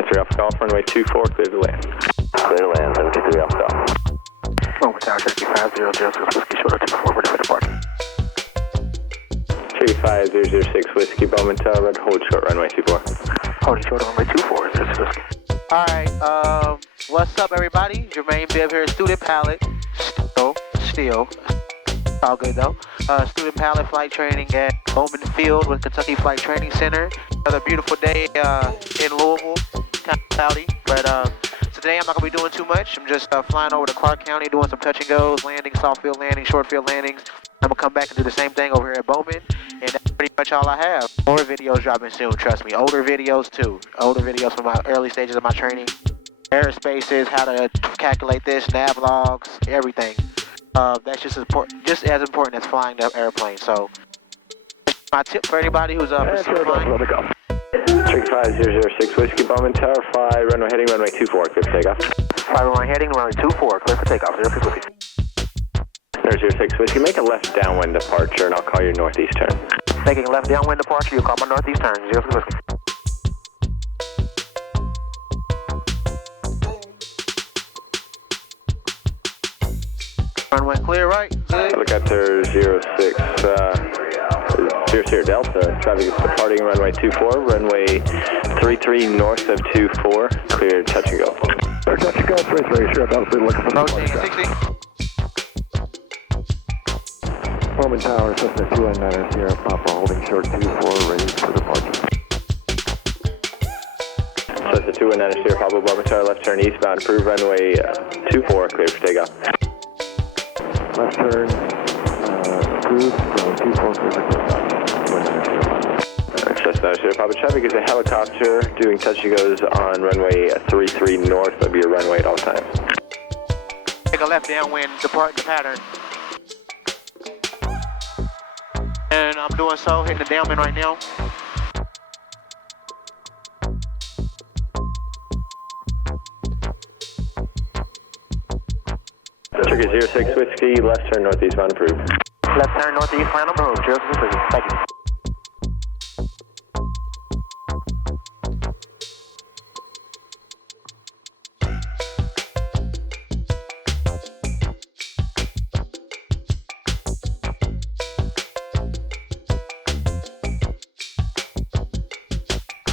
That's 3 Alpha Golf, runway 24, clear to land. Clear to land, 723 Alpha Golf. Bowman Tower, Kjvy 5006 Whiskey, short 24, ready for departure. Kjvy 5006 Whiskey, Bowman Tower, red, hold short, runway 24. Holding short, runway 24, 06 Whiskey. Alright, what's up everybody? Jermaine Bibb here, student pilot. Still. All good though. Student pilot flight training at Bowman Field with Kentucky Flight Training Center. Another beautiful day in Louisville, kind of cloudy, but today I'm not going to be doing too much. I'm just flying over to Clark County, doing some touch and goes, landing, soft field landings, short field landings. I'm going to come back and do the same thing over here at Bowman, and that's pretty much all I have. More videos dropping soon, trust me. Older videos too. Older videos from my early stages of my training. Aerospaces, how to calculate this, nav logs, everything. That's just as important as flying the airplane. So, my tip for anybody who's pursuing flying. Kjvy 5006 Whiskey, Bowman Tower, fly, runway heading, runway 24, clear for takeoff. Fly runway heading, runway 24, clear for takeoff, 06 Whiskey. 006 Whiskey, make a left downwind departure and I'll call your northeast turn. Making a left downwind departure, you'll call my northeast turn, 06 Whiskey. Runway clear, right? Good. Helicopter 06, 00 Delta, traffic is departing runway 24, runway 33 north of 24, clear touch and go. Touch and go, 33, sure, Delta, looking for Approaching 60. Bowman Tower, Cessna 219 Sierra Papa, holding short 24, ready for departure. Cessna 219 Sierra Papa, Bowman Tower, left turn eastbound, approved runway 24, clear for takeoff. Left turn, approved, runway 24, clear for takeoff. Cessna Sierra Papa, traffic is a helicopter doing touch and goes on runway 33 north of your runway at all times. Take a left downwind, depart the pattern. And I'm doing so, hitting the downwind right now. Turkey 06 Whiskey, left turn northeastbound approved. Left turn northeast, plan approved, 06 Whiskey. Thank you.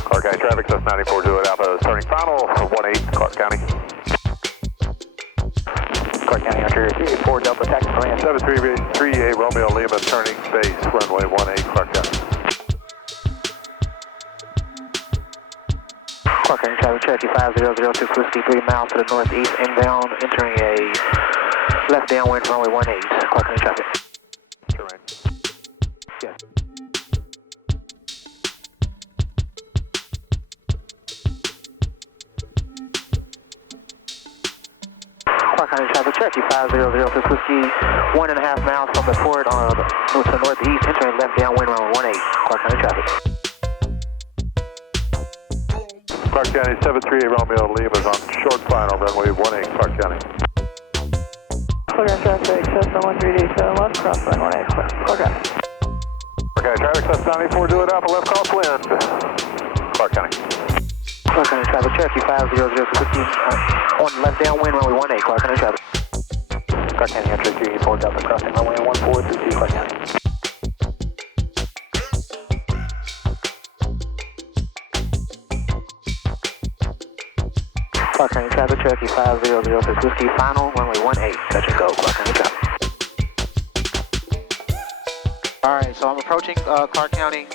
Clark County traffic, Cessna 94 Juliet Alpha is turning final, 18 Clark County. Clark County, Archer 4 Delta, taxi land. 738 Romeo Lima, turning base, runway 18 Clark County. Clark County traffic, Cherokee 5006 Whiskey, 3 miles to the northeast, inbound, entering a left downwind, runway 18, Clark County traffic. Jermaine. Yes. Clark County traffic, Cherokee 5006 Whiskey, 1.5 miles from the port on to the northeast, entering left downwind, runway 18, Clark County traffic. Clark County 738 Romeo Lima is on short final, runway 18 Clark County. Clark County traffic, Cessna 1387 left, cross line 18, Clark County. Clark County traffic, Cessna 94 Juliet Alpha, left crosswind, Clark County. Clark County traffic, Cherokee 5006 Whiskey, on left downwind, runway 18, Clark County traffic. Clark County, Cherokee 4 Delta, crossing runway 1432, Clark County. Clark County traffic, Cherokee 5006 Whiskey, final, runway 18, touch and go, Clark County traffic. Alright, so I'm approaching Clark County,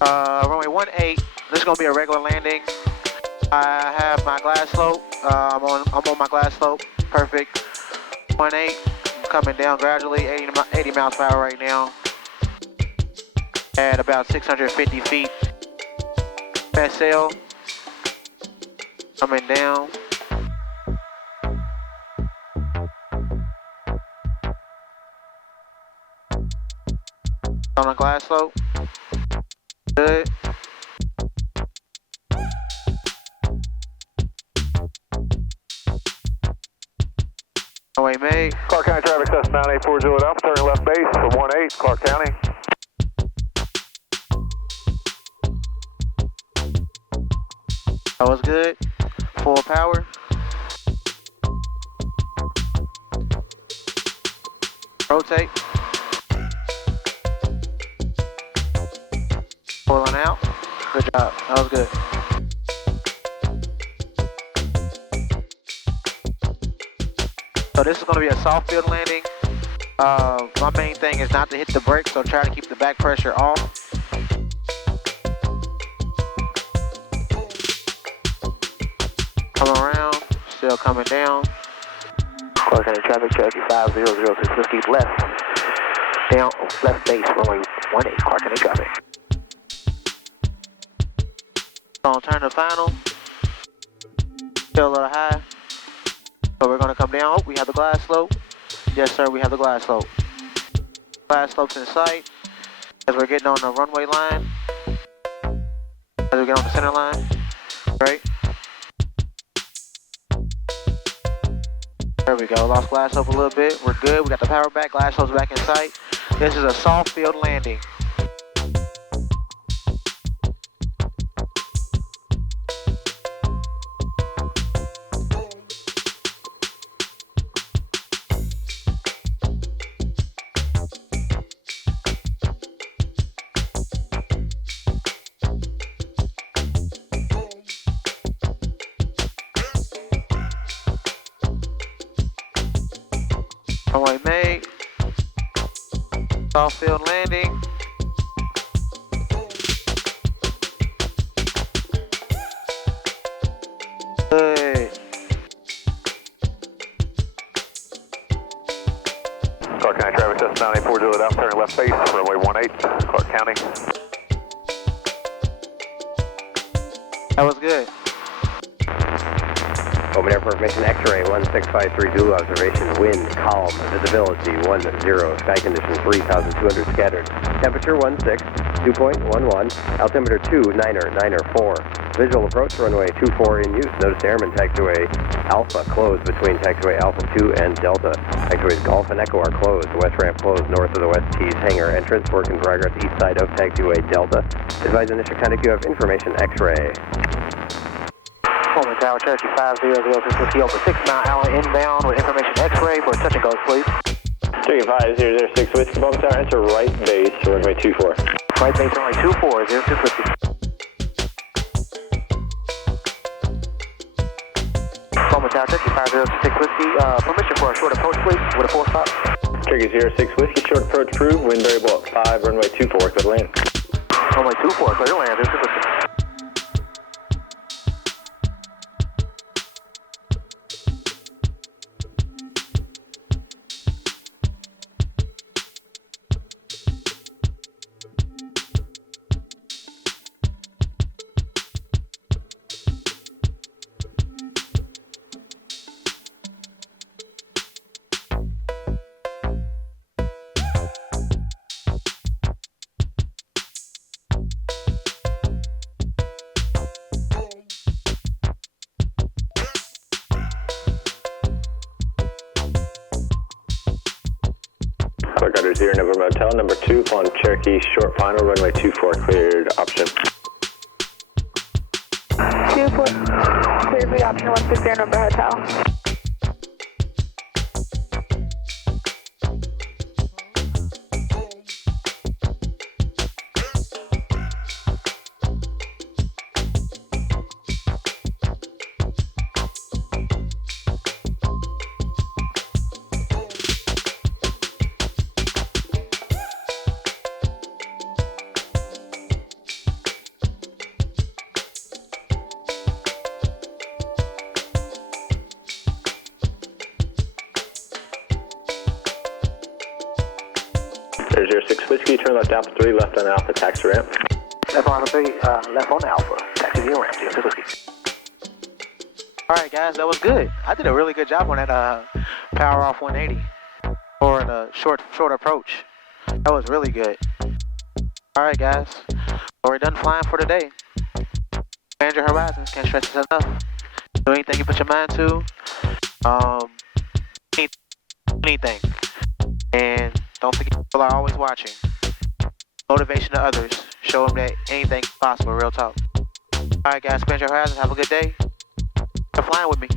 runway 18. This is going to be a regular landing. I have my glass slope. I'm on my glass slope. Perfect. 18. I'm coming down gradually. 80 miles per hour right now. At about 650 feet. Fast sail. Coming down. On a glass slope. Good. Runway made. Clark County traffic, Cessna 984 Juliet Alpha, turning left base for 18 Clark County. That was good. Full power. Rotate. Pulling out. Good job. That was good. So this is going to be a soft field landing. My main thing is not to hit the brakes, so try to keep the back pressure off. Come around, still coming down. Clark County traffic, Cherokee 5006 Whiskey left. Down, left base, runway 18, Clark County traffic. Gonna turn the final. Still a little high. So we're gonna come down. Oh, we have the glide slope. Yes, sir, we have the glide slope. Glide slope's in sight. As we're getting on the runway line. As we get on the center line. Right. There we go. Lost glide slope a little bit. We're good. We got the power back. Glide slope's back in sight. This is a soft field landing. Runway made. Soft field landing. Good. Clark County traffic, Cessna 940 out, turning left base, runway 18, Clark County. That was good. Bowman Airport Mission X-ray 1653 Zulu observation, wind, calm, visibility 10, sky condition 3,200 scattered, temperature 16, 2.11, altimeter 2994, visual approach runway 24 in use, notice airman taxiway Alpha closed between taxiway Alpha 2 and Delta, taxiways Golf and Echo are closed, the west ramp closed north of the West Keys hangar entrance, work in progress east side of taxiway Delta, advise initial contact you have information X-ray. Bowman Tower, Cherokee 5006 Whiskey over 6 mile inbound with information X-ray for touch and goes, please. Cherokee 5006 Whiskey, Bowman Tower, enter right base, runway 24. Right base, runway 24, 06 Whiskey. Bowman Tower, Cherokee 5006 Whiskey, permission for a short approach, please, with a 4-stop. Cherokee 06 Whiskey, short approach approved, wind variable at 5, runway 24, clear to land. Runway 24, clear to land, 06 Whiskey. Clark Carter 0 November Hotel, number 2, on Cherokee, short final, runway 24, cleared, option. 24, cleared for option 160 November Hotel. There's 06 Whiskey, turn left Alpha 3, left on Alpha, taxi ramp. Left on Alpha 3, left on Alpha, taxi via ramp, 06 Whiskey. Alright guys, that was good. I did a really good job on that power off 180 or the short approach. That was really good. Alright guys, well, we're done flying for today. Expand your horizons, can't stress this enough. Do anything you put your mind to. Anything. And don't forget, people are always watching. Motivation to others. Show them that anything's possible, real talk. Alright guys, spend your horizon, have a good day. You're flying with me.